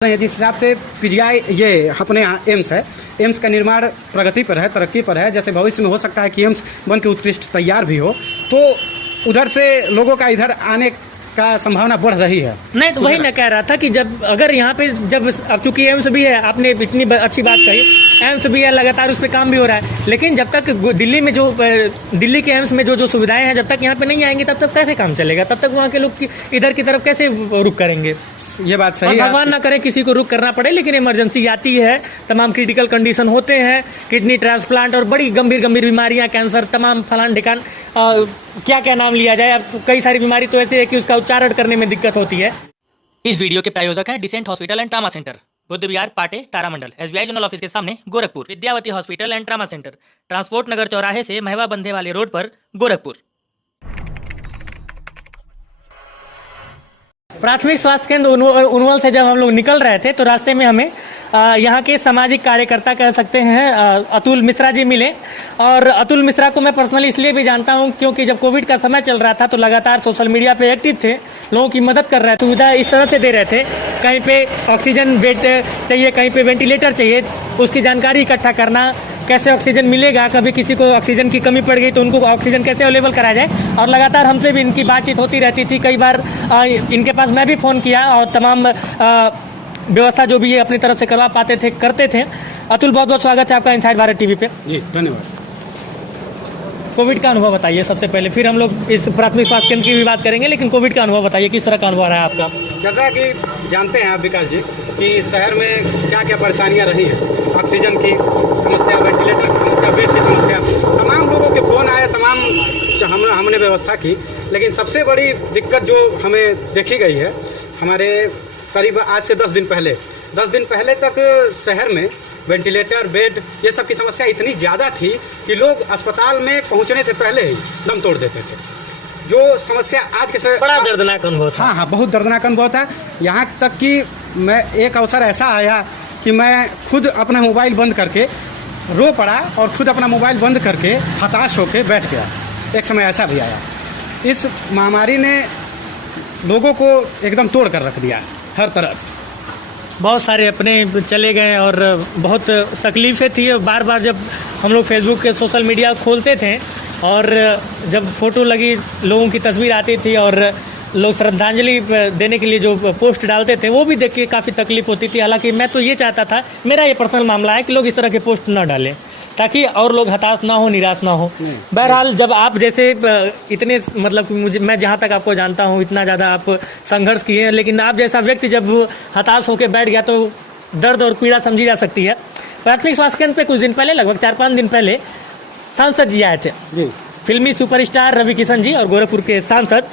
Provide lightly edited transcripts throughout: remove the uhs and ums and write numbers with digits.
जिस हिसाब से पीजीआई ये अपने यहाँ एम्स है, एम्स का निर्माण प्रगति पर है, तरक्की पर है। जैसे भविष्य में हो सकता है कि एम्स बन के उत्कृष्ट तैयार भी हो, तो उधर से लोगों का इधर आने का संभावना बढ़ रही है। नहीं तो वही मैं कह रहा था कि जब अगर यहाँ पे जब अब चूंकि एम्स भी है, आपने इतनी अच्छी बात कही, एम्स भी है, लगातार उस पर काम भी हो रहा है, लेकिन जब तक दिल्ली के एम्स में जो सुविधाएं हैं जब तक यहाँ पे नहीं आएंगी तब तक कैसे काम चलेगा? तब तक वहाँ के लोग इधर की तरफ कैसे रुक करेंगे? ये बात सही है। भगवान ना करे किसी को रुक करना पड़े, लेकिन इमरजेंसी आती है, तमाम क्रिटिकल कंडीशन होते हैं, किडनी ट्रांसप्लांट और बड़ी गंभीर बीमारियां, कैंसर, तमाम फलान ढिकान, क्या क्या नाम लिया जाए। अब कई सारी बीमारी तो ऐसी है कि उसका उच्चारण करने में दिक्कत होती है। इस वीडियो के प्रायोजक हैं decent hospital and trauma centre, Buddha Vihar, पाटे, तारामंडल, एसबीआई जनरल ऑफिस के सामने, Gorakhpur. Vidyavati hospital and trauma centre, transport Nagar चौराहे से महवा बंधे वाले रोड पर, गोरखपुर। प्राथमिक स्वास्थ्य केंद्र उनवल से जब हम लोग निकल रहे थे तो रास्ते में हमें यहाँ के सामाजिक कार्यकर्ता कह सकते हैं अतुल मिश्रा जी मिले। और अतुल मिश्रा को मैं पर्सनली इसलिए भी जानता हूँ क्योंकि जब कोविड का समय चल रहा था तो लगातार सोशल मीडिया पे एक्टिव थे, लोगों की मदद कर रहे थे, सुविधा इस तरह से दे रहे थे, कहीं पे ऑक्सीजन बेड चाहिए, कहीं पे वेंटिलेटर चाहिए, उसकी जानकारी इकट्ठा करना, कैसे ऑक्सीजन मिलेगा, कभी किसी को ऑक्सीजन की कमी पड़ गई तो उनको ऑक्सीजन कैसे अवेलेबल कराया जाए। और लगातार हमसे भी इनकी बातचीत होती रहती थी। कई बार इनके पास मैं भी फ़ोन किया और तमाम व्यवस्था जो भी ये अपनी तरफ से करवा पाते थे करते थे। अतुल, बहुत बहुत स्वागत है आपका इनसाइड भारत टीवी पे। जी धन्यवाद। कोविड का अनुभव बताइए सबसे पहले, फिर हम लोग इस प्राथमिक स्वास्थ्य केंद्र की भी बात करेंगे, लेकिन कोविड का अनुभव बताइए, किस तरह का अनुभव रहा है आपका? जैसा कि जानते हैं आप विकास जी कि शहर में क्या क्या परेशानियां रही हैं, ऑक्सीजन की समस्या, वेंटिलेटर की समस्या, बेड की समस्या, तमाम लोगों के फ़ोन आए, तमाम हमने व्यवस्था की। लेकिन सबसे बड़ी दिक्कत जो हमें देखी गई है, हमारे करीब आज से 10 दिन पहले तक शहर में वेंटिलेटर, बेड, ये सब की समस्या इतनी ज़्यादा थी कि लोग अस्पताल में पहुंचने से पहले ही दम तोड़ देते थे। जो समस्या आज के समय बड़ा दर्दनाक अनुभव था। हाँ, बहुत दर्दनाक अनुभव था। यहाँ तक कि मैं एक अवसर ऐसा आया कि मैं खुद अपना मोबाइल बंद करके रो पड़ा और खुद अपना मोबाइल बंद करके हताश होकर बैठ गया। एक समय ऐसा भी आया। इस महामारी ने लोगों को एकदम तोड़ कर रख दिया हर तरह से। बहुत सारे अपने चले गए और बहुत तकलीफ़ें थी। बार बार जब हम लोग फेसबुक के सोशल मीडिया खोलते थे और जब फ़ोटो लगी, लोगों की तस्वीर आती थी और लोग श्रद्धांजलि देने के लिए जो पोस्ट डालते थे वो भी देख के काफ़ी तकलीफ़ होती थी। हालांकि मैं तो ये चाहता था, मेरा ये पर्सनल मामला है कि लोग इस तरह के पोस्ट ना डालें ताकि और लोग हताश ना हो, निराश ना हो। बहरहाल जब आप जैसे इतने मतलब कि मैं जहाँ तक आपको जानता हूँ इतना ज़्यादा आप संघर्ष किए हैं, लेकिन आप जैसा व्यक्ति जब हताश होकर बैठ गया तो दर्द और पीड़ा समझी जा सकती है। प्राथमिक स्वास्थ्य केंद्र पे कुछ दिन पहले, लगभग 4-5 दिन पहले सांसद जी आए थे, फिल्मी सुपरस्टार रवि किशन जी और गोरखपुर के सांसद।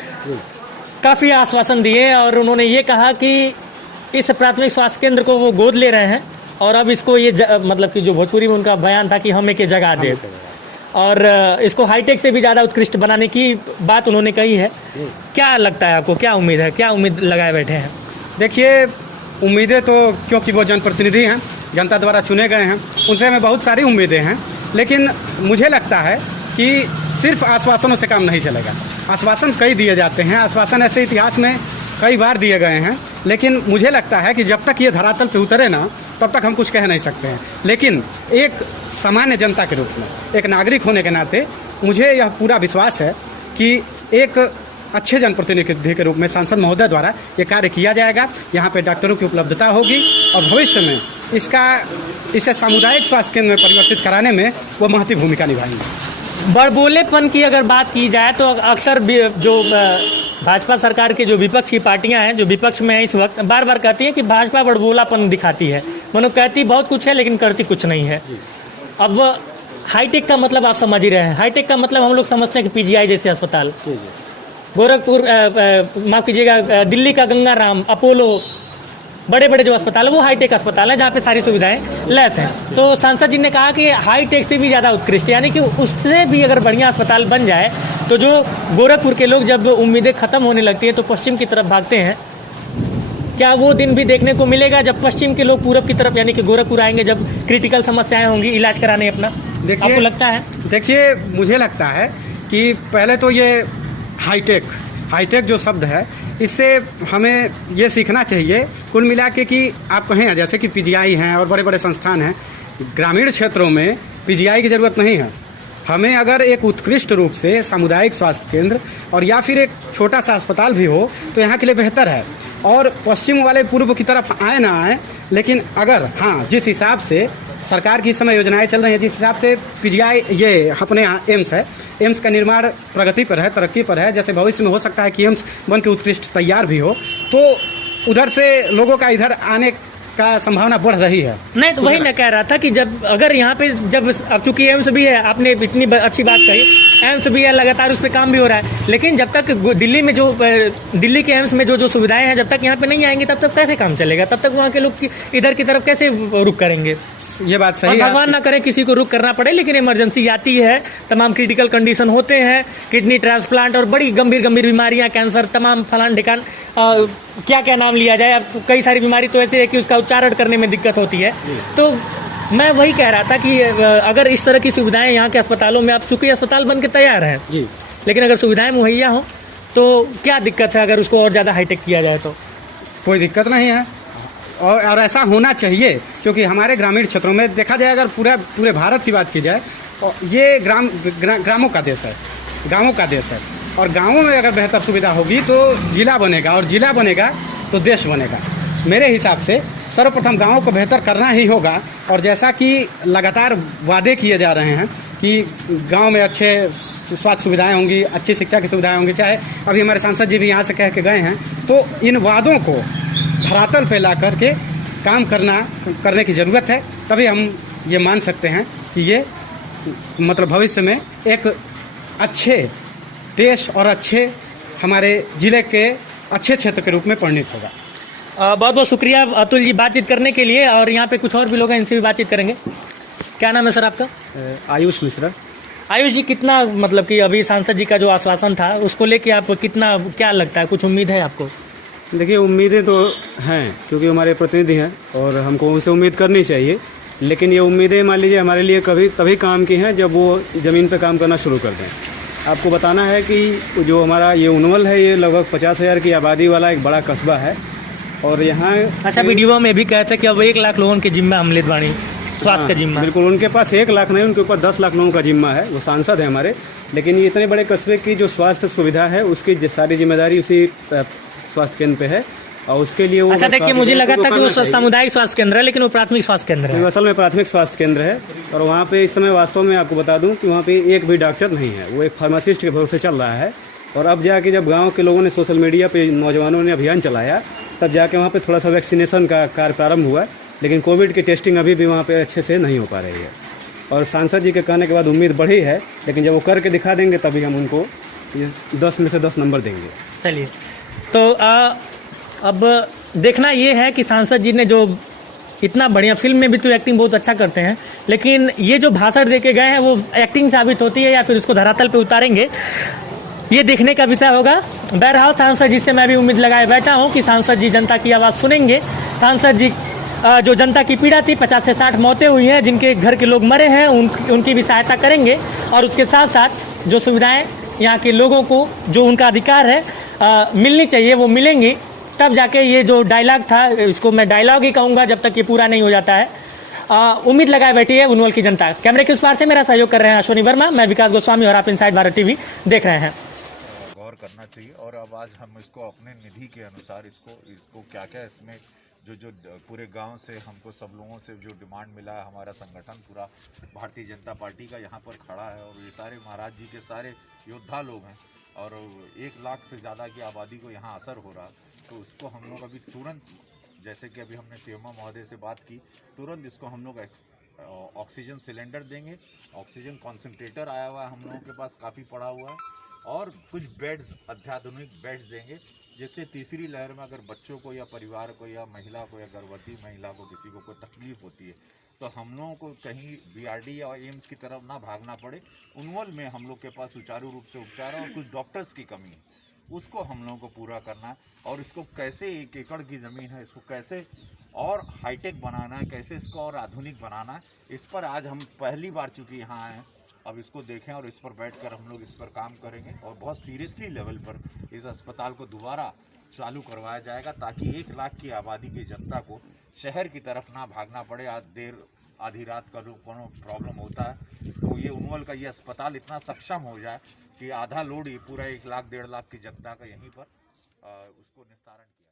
काफ़ी आश्वासन दिए और उन्होंने ये कहा कि इस प्राथमिक स्वास्थ्य केंद्र को वो गोद ले रहे हैं और अब इसको ये मतलब कि जो भोजपुरी में उनका बयान था कि हम एक जगह दे और इसको हाईटेक से भी ज़्यादा उत्कृष्ट बनाने की बात उन्होंने कही है। क्या लगता है आपको, क्या उम्मीद है, क्या उम्मीद लगाए बैठे हैं? देखिए, उम्मीदें तो क्योंकि वो जनप्रतिनिधि हैं, जनता द्वारा चुने गए हैं, उनसे हमें बहुत सारी उम्मीदें हैं। लेकिन मुझे लगता है कि सिर्फ आश्वासनों से काम नहीं चलेगा। आश्वासन कई दिए जाते हैं, आश्वासन ऐसे इतिहास में कई बार दिए गए हैं, लेकिन मुझे लगता है कि जब तक ये धरातल पे उतरे ना तब तक हम कुछ कह नहीं सकते हैं। लेकिन एक सामान्य जनता के रूप में, एक नागरिक होने के नाते मुझे यह पूरा विश्वास है कि एक अच्छे जनप्रतिनिधि के रूप में सांसद महोदय द्वारा ये कार्य किया जाएगा। यहाँ पे डॉक्टरों की उपलब्धता होगी और भविष्य में इसे सामुदायिक स्वास्थ्य केंद्र में परिवर्तित कराने में वो महत्वपूर्ण भूमिका निभाएंगे। बड़बोलेपन की अगर बात की जाए तो अक्सर जो भाजपा सरकार के जो विपक्ष की पार्टियां हैं, जो विपक्ष में है इस वक्त, बार बार कहती हैं कि भाजपा बड़बोलापन दिखाती है, मनो कहती बहुत कुछ है लेकिन करती कुछ नहीं है। अब हाईटेक का मतलब आप समझ ही रहे हैं। हाईटेक का मतलब हम लोग समझते हैं कि पीजीआई जैसे अस्पताल, गोरखपुर माफ़ कीजिएगा, दिल्ली का गंगाराम, अपोलो, बड़े बड़े जो अस्पताल है वो हाईटेक अस्पताल है जहाँ पे सारी सुविधाएं लैस हैं। तो सांसद जी ने कहा कि हाईटेक से भी ज़्यादा उत्कृष्ट, यानी कि उससे भी अगर बढ़िया अस्पताल बन जाए तो जो गोरखपुर के लोग जब उम्मीदें ख़त्म होने लगती है तो पश्चिम की तरफ भागते हैं। क्या वो दिन भी देखने को मिलेगा जब पश्चिम के लोग पूरब की तरफ यानी कि गोरखपुर आएंगे, जब क्रिटिकल समस्याएँ होंगी इलाज कराने अपना? आपको लगता है? देखिए, मुझे लगता है कि पहले तो ये हाईटेक जो शब्द है इससे हमें ये सीखना चाहिए कुल मिला के कि आप कहें जैसे कि पीजीआई हैं और बड़े बड़े संस्थान हैं, ग्रामीण क्षेत्रों में पीजीआई की ज़रूरत नहीं है। हमें अगर एक उत्कृष्ट रूप से सामुदायिक स्वास्थ्य केंद्र और या फिर एक छोटा सा अस्पताल भी हो तो यहाँ के लिए बेहतर है। और पश्चिम वाले पूर्व की तरफ आए ना आए, लेकिन अगर हाँ जिस हिसाब से सरकार की इस समय योजनाएं चल रही हैं, जिस हिसाब से पीजीआई ये अपने यहाँ एम्स है, एम्स का निर्माण प्रगति पर है, तरक्की पर है, जैसे भविष्य में हो सकता है कि एम्स बन के उत्कृष्ट तैयार भी हो, तो उधर से लोगों का इधर आने का संभावना बढ़ रही है। नहीं तो वही मैं कह रहा था कि जब अगर यहाँ पे जब अब चूंकि एम्स भी है, आपने इतनी अच्छी बात कही, एम्स भी है, लगातार उस पर काम भी हो रहा है, लेकिन जब तक दिल्ली में जो दिल्ली के एम्स में जो सुविधाएं हैं जब तक यहाँ पे नहीं आएंगी तब तक कैसे काम चलेगा? तब तक वहाँ के लोग इधर की तरफ कैसे रुक करेंगे? ये बात सही है। भगवान ना करे किसी को रुक करना पड़े, लेकिन इमरजेंसी आती है, तमाम क्रिटिकल कंडीशन होते हैं, किडनी ट्रांसप्लांट और बड़ी गंभीर बीमारियां, कैंसर, तमाम फलान ढिकान क्या क्या नाम लिया जाए, अब कई सारी बीमारी तो ऐसी है कि उसका उच्चारण करने में दिक्कत होती है। तो मैं वही कह रहा था कि अगर इस तरह की सुविधाएं यहाँ के अस्पतालों में, आप चूंकि अस्पताल बन के तैयार हैं जी, लेकिन अगर सुविधाएं मुहैया हो तो क्या दिक्कत है अगर उसको और ज़्यादा हाईटेक किया जाए? तो कोई दिक्कत नहीं है और ऐसा होना चाहिए, क्योंकि हमारे ग्रामीण क्षेत्रों में देखा जाए, अगर पूरे भारत की बात की जाए, और ये ग्रामों का देश है, गाँवों का देश है, और गाँवों में अगर बेहतर सुविधा होगी तो जिला बनेगा, और जिला बनेगा तो देश बनेगा। मेरे हिसाब से सर्वप्रथम गाँवों को बेहतर करना ही होगा। और जैसा कि लगातार वादे किए जा रहे हैं कि गाँव में अच्छे स्वास्थ्य सुविधाएं होंगी, अच्छी शिक्षा की सुविधाएं होंगी, चाहे अभी हमारे सांसद जी भी यहाँ से कह के गए हैं, तो इन वादों को धरातल पे ला करके काम करने की ज़रूरत है। तभी हम ये मान सकते हैं कि ये मतलब भविष्य में एक अच्छे देश और अच्छे हमारे ज़िले के अच्छे क्षेत्र के रूप में परिणित होगा। बहुत बहुत शुक्रिया अतुल जी बातचीत करने के लिए। और यहाँ पे कुछ और भी लोग हैं, इनसे भी बातचीत करेंगे। क्या नाम है सर आपका? आयुष मिश्रा। आयुष जी, कितना मतलब कि अभी सांसद जी का जो आश्वासन था उसको लेके आप कितना, क्या लगता है, कुछ उम्मीद है आपको? देखिए, उम्मीदें तो हैं क्योंकि हमारे प्रतिनिधि हैं और हमको उनसे उम्मीद करनी चाहिए, लेकिन ये उम्मीदें मान लीजिए हमारे लिए कभी तभी काम की हैं जब वो ज़मीन पर काम करना शुरू कर दें। आपको बताना है कि जो हमारा ये उनवल है, ये लगभग 50,000 की आबादी वाला एक बड़ा कस्बा है और यहाँ अच्छा, वीडियो में भी कहते हैं कि अब 1 लाख लोगों के जिम्मा अमृत वाणी स्वास्थ्य का जिम्मा। बिल्कुल, उनके पास 1 लाख नहीं, उनके ऊपर 10 लाख लोगों का जिम्मा है। वो सांसद है हमारे, लेकिन ये इतने बड़े कस्बे की जो स्वास्थ्य सुविधा है उसकी सारी जिम्मेदारी उसी स्वास्थ्य केंद्र पे है और उसके लिए वो अच्छा, देखिए, मुझे लगा था कि वो सामुदायिक स्वास्थ्य केंद्र है, लेकिन वो प्राथमिक स्वास्थ्य केंद्र है। असल में प्राथमिक स्वास्थ्य केंद्र है और वहाँ पे इस समय वास्तव में आपको बता दूं कि वहाँ पे एक भी डॉक्टर नहीं है, वो एक फार्मासिस्ट के भरोसे चल रहा है। और अब जाके जब गांव के लोगों ने सोशल मीडिया पे, नौजवानों ने अभियान चलाया, तब जाके वहाँ पे थोड़ा सा वैक्सीनेशन का कार्य प्रारंभ हुआ, लेकिन कोविड की टेस्टिंग अभी भी वहाँ पे अच्छे से नहीं हो पा रही है। और सांसद जी के कहने के बाद उम्मीद बढ़ी है, लेकिन जब वो करके दिखा देंगे तभी हम उनको 10 में से 10 नंबर देंगे। चलिए, तो अब देखना ये है कि सांसद जी ने जो इतना बढ़िया, फिल्म में भी तो एक्टिंग बहुत अच्छा करते हैं, लेकिन ये जो भाषण दे के गए हैं वो एक्टिंग साबित होती है या फिर उसको धरातल पे उतारेंगे, ये देखने का विषय होगा। बहरहाल सांसद जी से मैं भी उम्मीद लगाए बैठा हूँ कि सांसद जी जनता की आवाज़ सुनेंगे। सांसद जी जो जनता की पीड़ा थी, 50 से 60 मौतें हुई हैं, जिनके घर के लोग मरे हैं, उनकी भी सहायता करेंगे और उसके साथ साथ जो सुविधाएँ यहाँ के लोगों को, जो उनका अधिकार है मिलनी चाहिए, वो मिलेंगी। तब जाके ये जो डायलॉग था, इसको मैं डायलॉग ही कहूँगा जब तक ये पूरा नहीं हो जाता है। उम्मीद लगाए बैठी है उनवल की जनता। कैमरे के उस पार से मेरा सहयोग कर रहे हैं अश्वनी वर्मा, मैं विकास गोस्वामी और आप इनसाइड भारत टीवी देख रहे हैं। गौर करना चाहिए और अब आज हम इसको अपने निधि के अनुसार इसको क्या क्या इसमें जो पूरे गांव से हमको सब लोगों से जो डिमांड मिला है, हमारा संगठन पूरा भारतीय जनता पार्टी का यहाँ पर खड़ा है और ये सारे महाराज जी के सारे योद्धा लोग हैं और 1 लाख से ज़्यादा की आबादी को यहाँ असर हो रहा, तो इसको हम लोग अभी तुरंत, जैसे कि अभी हमने सीएमओ महोदय से बात की, तुरंत इसको हम लोग ऑक्सीजन सिलेंडर देंगे। ऑक्सीजन कॉन्सेंट्रेटर आया हुआ है हम लोगों के पास, काफ़ी पड़ा हुआ है, और कुछ बेड्स, अत्याधुनिक बेड्स देंगे, जिससे तीसरी लहर में अगर बच्चों को या परिवार को या महिला को या गर्भवती महिला को किसी को कोई तकलीफ होती है तो हम लोगों को कहीं बीआरडी या एम्स की तरफ ना भागना पड़े। उनवल में हम लोग के पास सुचारू रूप से उपचार है और कुछ डॉक्टर्स की कमी है, उसको हम लोगों को पूरा करना है। और इसको कैसे 1 एकड़ की ज़मीन है, इसको कैसे और हाईटेक बनाना है, कैसे इसको और आधुनिक बनाना है, इस पर आज हम पहली बार चूँकि यहाँ आए हैं, अब इसको देखें और इस पर बैठकर हम लोग इस पर काम करेंगे और बहुत सीरियसली लेवल पर इस अस्पताल को दोबारा चालू करवाया जाएगा, ताकि 1 लाख की आबादी की जनता को शहर की तरफ ना भागना पड़े। आधी रात का कोनो प्रॉब्लम होता है तो ये उनवल का ये अस्पताल इतना सक्षम हो जाए कि आधा लोड ही पूरा 1 लाख 1.5 लाख की जनता का यहीं पर उसको निस्तारण किया।